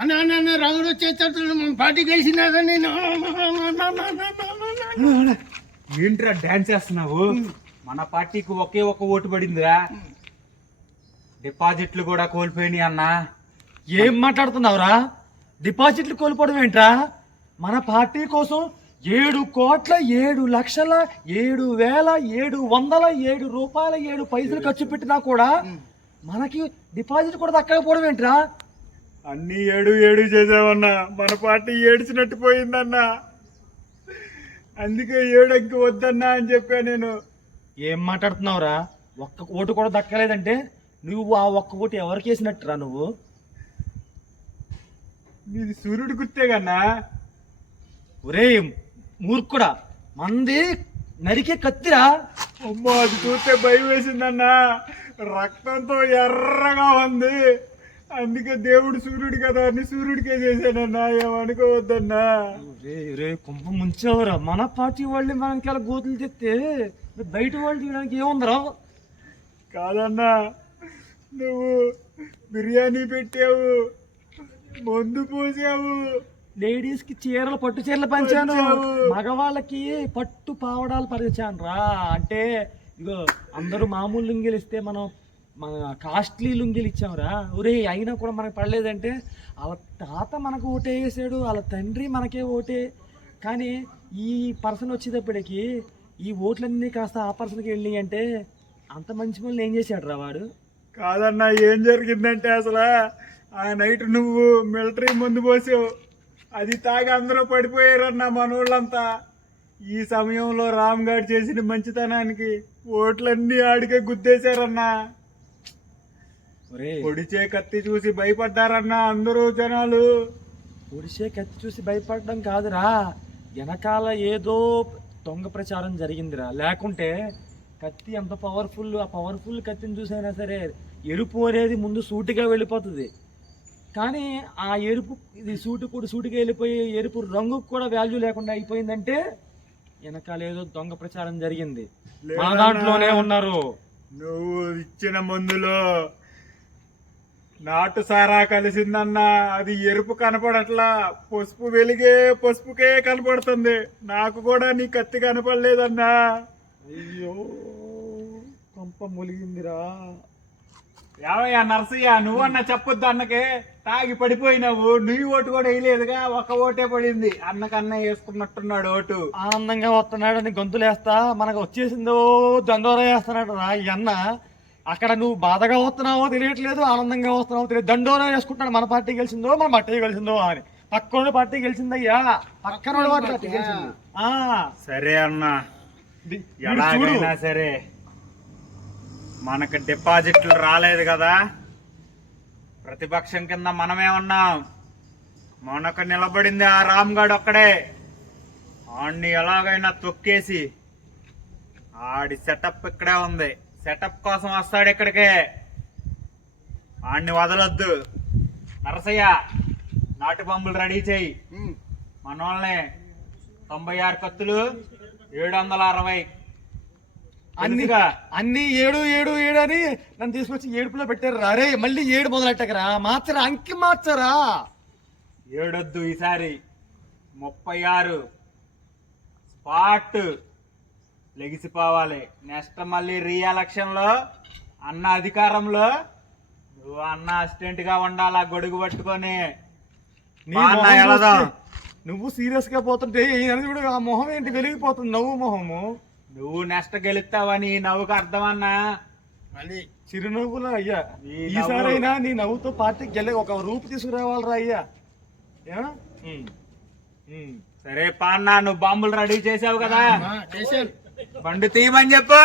అన్న అన్న అన్న రగుడు వచ్చేస్తాడు. మన పార్టీ గెలిచినారా నేను ఏంట్రా డాన్స్ చేస్తున్నావు? మన పార్టీకి ఒకే ఒక ఓటు పడిందిరా. డిపాజిట్లు కూడా కోల్పోయినాయి అన్నా. ఏం మాట్లాడుతున్నావురా? డిపాజిట్లు కోల్పోవడం ఏంట్రా? మన పార్టీ కోసం ఏడు కోట్ల ఏడు లక్షల ఏడు వేల ఏడు వందల ఏడు రూపాయల ఏడు పైసలు ఖర్చు పెట్టినా కూడా మనకి డిపాజిట్ కూడా దక్కకపోవడం ఏంట్రా? అన్ని ఏడు ఏడు చేసావన్నా మన పార్టీ ఏడ్చినట్టు పోయిందన్నా. అందుకే ఏడంకి వద్దన్నా అని చెప్పా నేను. ఏం మాట్లాడుతున్నావురా? ఒక్క ఓటు కూడా దక్కలేదంటే నువ్వు ఆ ఒక్క ఓటు ఎవరికి వేసినట్టురా నువ్వు? నీది సూర్యుడు గుర్తే కన్నా. ఒరే మూర్ఖుడా. మంది నరికే కత్తిరా. అమ్మో అది చూస్తే భయం వేసిందన్నా. రక్తంతో ఎర్రగా ఉంది. అందుకే దేవుడు సూర్యుడు కదా అని సూర్యుడికే చేశానన్నా ఏమనుకోవద్దన్నా రే రే కుంభ ముంచావురా? మన పార్టీ వాళ్ళని మనకి అలా గోతులు తెస్తే బయట వాళ్ళు తీయడానికి ఏముందిరా? కాదన్నా నువ్వు బిర్యానీ పెట్టావు మందు పోసావు. లేడీస్కి చీరలు పట్టు చీరలు పంచాను. మగవాళ్ళకి పట్టు పావడాలు పరిచాను రా అంటే ఇగో అందరూ మామూలు లుంగీలు ఇస్తే మనం మన కాస్ట్లీ లుంగీలు ఇచ్చాంరా ఒరే అయినా కూడా మనకు పడలేదంటే వాళ్ళ తాత మనకు ఓటే వేసాడు వాళ్ళ తండ్రి మనకే ఓటే. కానీ ఈ పర్సన్ వచ్చేటప్పటికి ఈ ఓట్లన్నీ కాస్త ఆ పర్సన్కి వెళ్ళి అంటే అంత మంచి పనులు ఏం చేశాడు రా వాడు? కాదన్నా ఏం జరిగిందంటే అసలు ఆ నైట్ నువ్వు మిలిటరీ ముందు పోసావు. అది తాగి అందరూ పడిపోయారన్న మనోళ్ళంతా. ఈ సమయంలో రామ్ గారు చేసిన మంచితనానికి ఓట్లన్నీ ఆడికే గుద్దేశారన్నా. పొడిచే కత్తి చూసి భయపడ్డారన్నా అందరూ జనాలు. ఒడిసే కత్తి చూసి భయపడడం కాదురా. వెనకాల ఏదో దొంగ ప్రచారం జరిగిందిరా. లేకుంటే కత్తి ఎంత పవర్ఫుల్ ఆ పవర్ఫుల్ కత్తిని చూసైనా సరే ఎరుపు అనేది ముందు సూటిగా వెళ్ళిపోతుంది. కానీ ఆ ఎరుపు ఇది సూటు కూడా సూటిగా వెళ్ళిపోయి ఎరుపు రంగుకు కూడా వాల్యూ లేకుండా అయిపోయిందంటే వెనకాల ఏదో దొంగ ప్రచారం జరిగింది. మన లేదన్నా. దాంట్లోనే ఉన్నారు. నువ్వు ఇచ్చిన మందులో నాటు సారా కలిసిందన్నా అది ఎరుపు కనపడట్లా. పసుపు వెలిగే పసుపుకే కనపడుతుంది. నాకు కూడా నీ కత్తి కనపడలేదన్నా. అయ్యో కొంప ములిగిందిరా. ఏమయ్యా నర్సయ్య నువ్వన్నా చెప్పొద్దు అన్నకే. తాగి పడిపోయినావు. నువ్వు ఓటు కూడా వేయలేదుగా. ఒక ఓటే పడింది. అన్నకన్నా వేసుకున్నట్టున్నాడు ఓటు. ఆనందంగా వస్తున్నాడని గొంతులేస్తా. మనకు వచ్చేసిందో దండోరా వేస్తున్నాడు రా ఈ అన్న. అక్కడ నువ్వు బాధగా వస్తున్నావో తెలియట్లేదు ఆనందంగా వస్తున్నావో తెలియదు. దండోరా వేసుకుంటాడు మన పార్టీ గెలిచిందో మన పార్టీ గెలిచిందో అని. పక్కన పార్టీ గెలిచిందయ్యా. పక్కన పార్టీ గెలిచింది. ఆ, సరే అన్నా. ఎలాగైనా సరే. మనకు డిపాజిట్లు రాలేదు కదా. ప్రతిపక్షం కింద మనమే ఉన్నాం. మనకు నిలబడింది ఆ రామ్గాడ్ ఒక్కడే. ఆడిని ఎలాగైనా తొక్కేసి ఆడి సెటప్ ఇక్కడే ఉంది. సెటప్ కోసం వస్తాడు ఇక్కడికే. ఆడిని వదలొద్దు. నరసయ్య నాటు పంపులు రెడీ చేయి. మన వాళ్ళని తొంభై ఆరు కత్తులు ఏడు వందల అరవై. అన్ని తెలుసుగా? అన్ని ఏడు ఏడు ఏడు అని నన్ను తీసుకొచ్చి ఏడుపులో పెట్టారు అరే మళ్ళీ ఏడు మొదలెట్టకరా? మార్చరా అంకి మార్చరా? ఏడొద్దు ఈసారి. ముప్పై ఆరు. స్పాట్. లెగిసిపోవాలి. నెక్స్ట్ మళ్ళీ రీఎలక్షన్లో అన్న అధికారంలో నువ్వు అన్న అసిస్టెంట్గా ఉండాలా గొడుగు పట్టుకొని. నీ మా అన్న మొహం ఎలాదా? చూస్తే నువ్వు సీరియస్గా పోతుంటే చూడు ఆ మొహం ఏంటి? వెలిగిపోతుంది నవ్వు మొహము. నువ్వు నెక్స్ట్ గెలుస్తావని నవ్వుకు అర్థమన్నా మళ్ళీ చిరునవ్వులు అయ్యా. నీ ఈసారైనా నీ నవ్వుతో పార్టీకి గెలి ఒక రూపు తీసుకురావాలరా అయ్యా. ఏ? ఉమ్. ఉమ్. సరే పాన్నా నువ్వు బాంబులు రెడీ చేసావు కదా? చేశాను. బండి తీయమని చెప్పు.